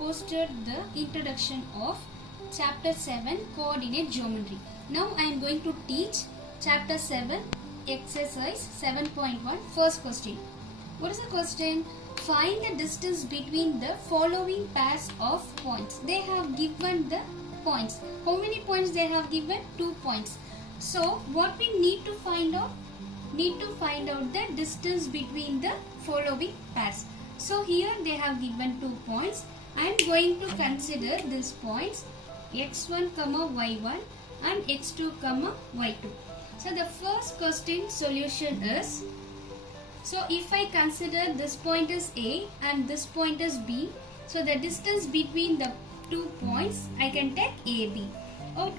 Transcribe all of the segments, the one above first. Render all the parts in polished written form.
posted the introduction of chapter 7 coordinate geometry. Now I am going to teach chapter 7 exercise 7.1 first question. What is the question? Find the distance between the following pairs of points. They have given the points. How many points they have given? 2 points. So what we need to find out? Need to find out the distance between the following pairs. So here they have given 2 points. I am going to consider these points x1, y1 and x2, y2. So the first question solution is, so if I consider this point is A and this point is B, so the distance between the 2 points I can take AB.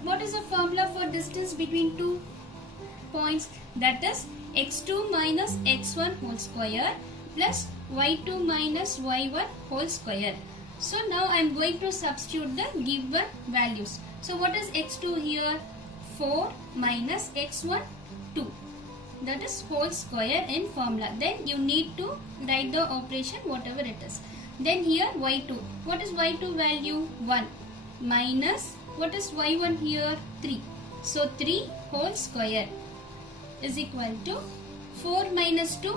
What is the formula for distance between 2 points? That is x2 minus x1 whole square plus y2 minus y1 whole square. So now I am going to substitute the given values. So what is x2 here? 4 minus x1 2. That is whole square in formula. Then you need to write the operation whatever it is. Then here y2. What is y2 value? 1 minus what is y1 here? 3. So 3 whole square is equal to 4 minus 2.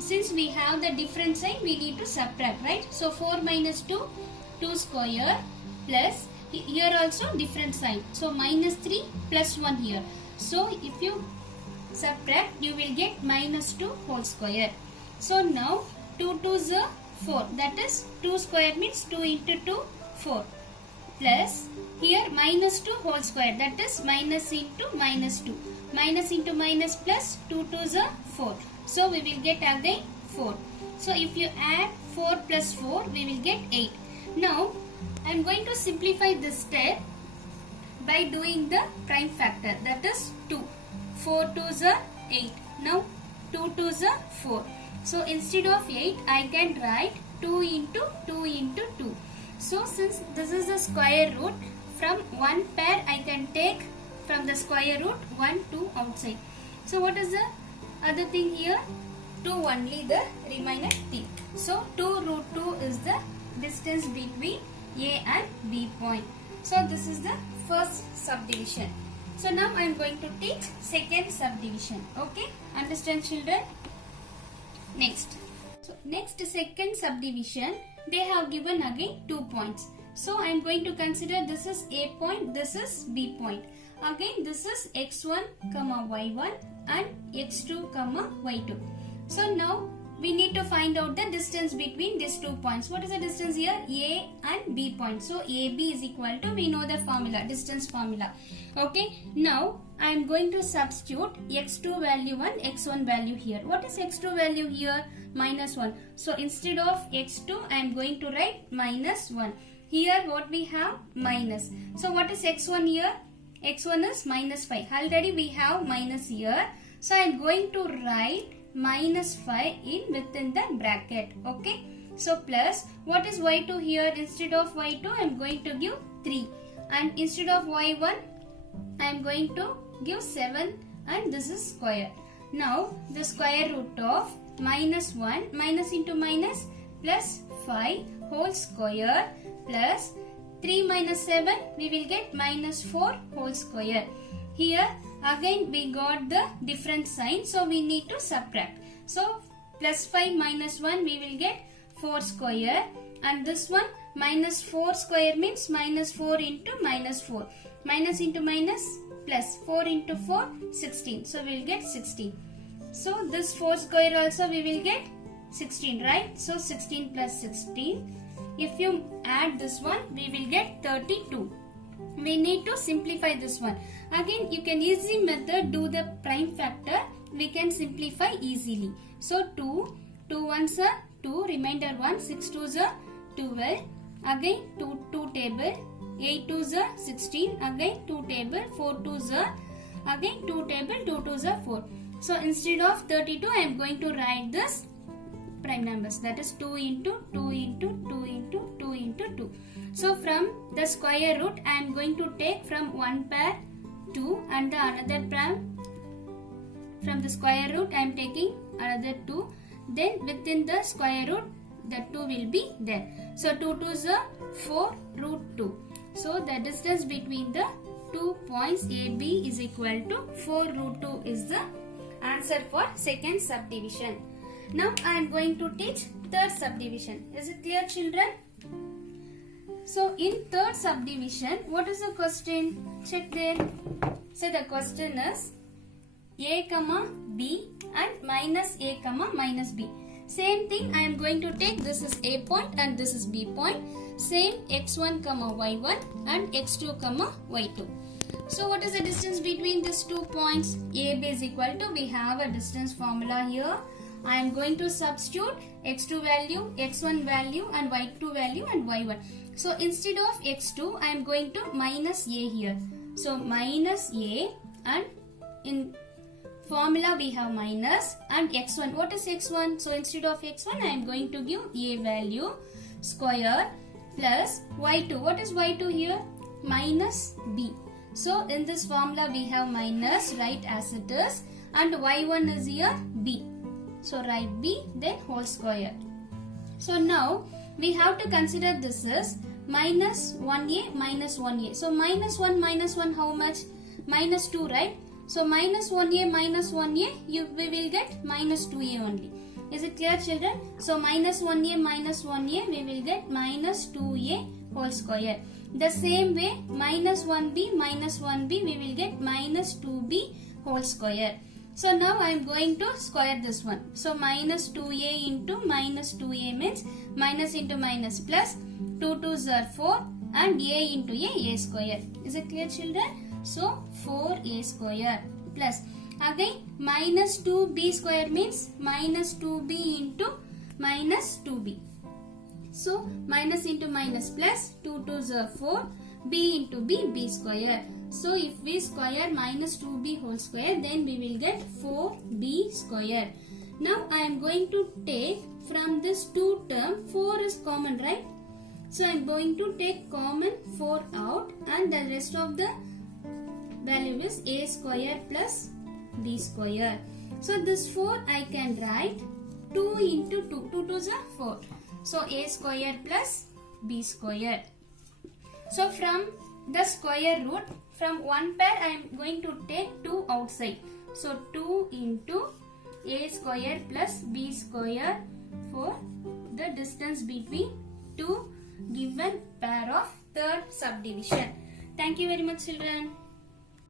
Since we have the different sign, we need to subtract, right? So 4 minus 2, 2 square plus here also different sign. So minus 3 plus 1 here. So if you subtract, you will get minus 2 whole square. So now 2 2s are 4. That is 2 square means 2 into 2, 4. Plus here minus 2 whole square. That is minus into minus 2. Minus into minus plus 2 2s are 4. So we will get again 4. So if you add 4 plus 4, we will get 8. Now I am going to simplify this step by doing the prime factor. That is 2. 4 2s are 8. Now 2 2s are 4. So instead of 8, I can write 2 into 2 into 2. So since this is the square root, from one pair I can take from the square root 1 2 outside. So what is the other thing here? 2 only the remaining thing. So 2 root 2 is the distance between A and B point. So this is the first subdivision. So now I am going to teach second subdivision. Okay, understand children? Next. So next second subdivision, they have given again 2 points. So I am going to consider this is A point, this is B point. Again this is x1, y1 and x2, y2. So now we need to find out the distance between these 2 points. What is the distance here? A and B point. So AB is equal to, we know the formula, distance formula. Okay, now I am going to substitute x2 value and x1 value here. What is x2 value here? Minus 1. So instead of x2, I am going to write minus 1. Here what we have? Minus. So what is x1 here? x1 is minus 5. Already we have minus here. So I am going to write minus 5 within the bracket. Okay. So plus, what is y2 here? Instead of y2, I am going to give 3. And instead of y1, I am going to give 7 and this is square. Now the square root of minus 1, minus into minus, plus 5 whole square plus 3 minus 7, we will get minus 4 whole square. Here again we got the different sign, so we need to subtract. So plus 5 minus 1, we will get 4 square, and this one minus 4 square means minus 4 into minus 4. Minus into minus plus 4 into 4, 16. So we will get 16. So this 4 square also we will get 16, right? So 16 plus 16. If you add this one, we will get 32. We need to simplify this one. Again, you can easy method do the prime factor. We can simplify easily. So 2, 2 1s are 2, remainder 1, 6 2s are 12. Again 2 table, 8 2s are 16. Again 2 table, 4 2s are, again 2 table, 2 2s are 4. So instead of 32, I am going to write this prime numbers. That is 2 into 2 into 2 into 2 into 2. So from the square root, I am going to take from one pair 2 and the another pair. From the square root, I am taking another 2. Then within the square root, that 2 will be there. So 2 2s are 4 root 2. So the distance between the 2 points AB is equal to 4 root 2 is the answer for second subdivision. Now I am going to teach third subdivision. Is it clear, children? So in third subdivision, what is the question? Check there. So the question is a comma b and minus a comma minus b. Same thing, I am going to take this is a point and this is b point. Same x1 comma y1 and x2 comma y2. So what is the distance between these 2 points? AB is equal to, we have a distance formula here. I am going to substitute x2 value, x1 value and y2 value and y1. So instead of x2, I am going to minus a here. So minus a, and in formula we have minus, and x1. What is x1? So instead of x1, I am going to give a value square plus y2. What is y2 here? Minus b. So in this formula we have minus, write as it is, and y1 is here b. So write b, then whole square. So now we have to consider this is minus 1a minus 1a. So minus 1 how much? Minus 2, right? So minus 1a minus 1a, we will get minus 2a only. Is it clear, children? So minus 1a minus 1a, we will get minus 2a whole square. The same way, minus 1b, we will get minus 2b whole square. So now I am going to square this one. So minus 2a into minus 2a means minus into minus plus, 2 2s are 4 and a into a square. Is it clear, children? So 4a square plus, again minus 2b square means minus 2b into minus 2b. So minus into minus plus, 2 2s are 4, b into b square. So if we square minus 2b whole square, then we will get 4b square. Now I am going to take from this 2 term, 4 is common, right? So I am going to take common 4 out, and the rest of the value is a square plus b square. So this 4 I can write 2 into 2. 2 2s are 4. So a square plus b square. So from the square root, from one pair I am going to take 2 outside. So 2 into a square plus b square for the distance between 2 given pair of third subdivision. Thank you very much, children.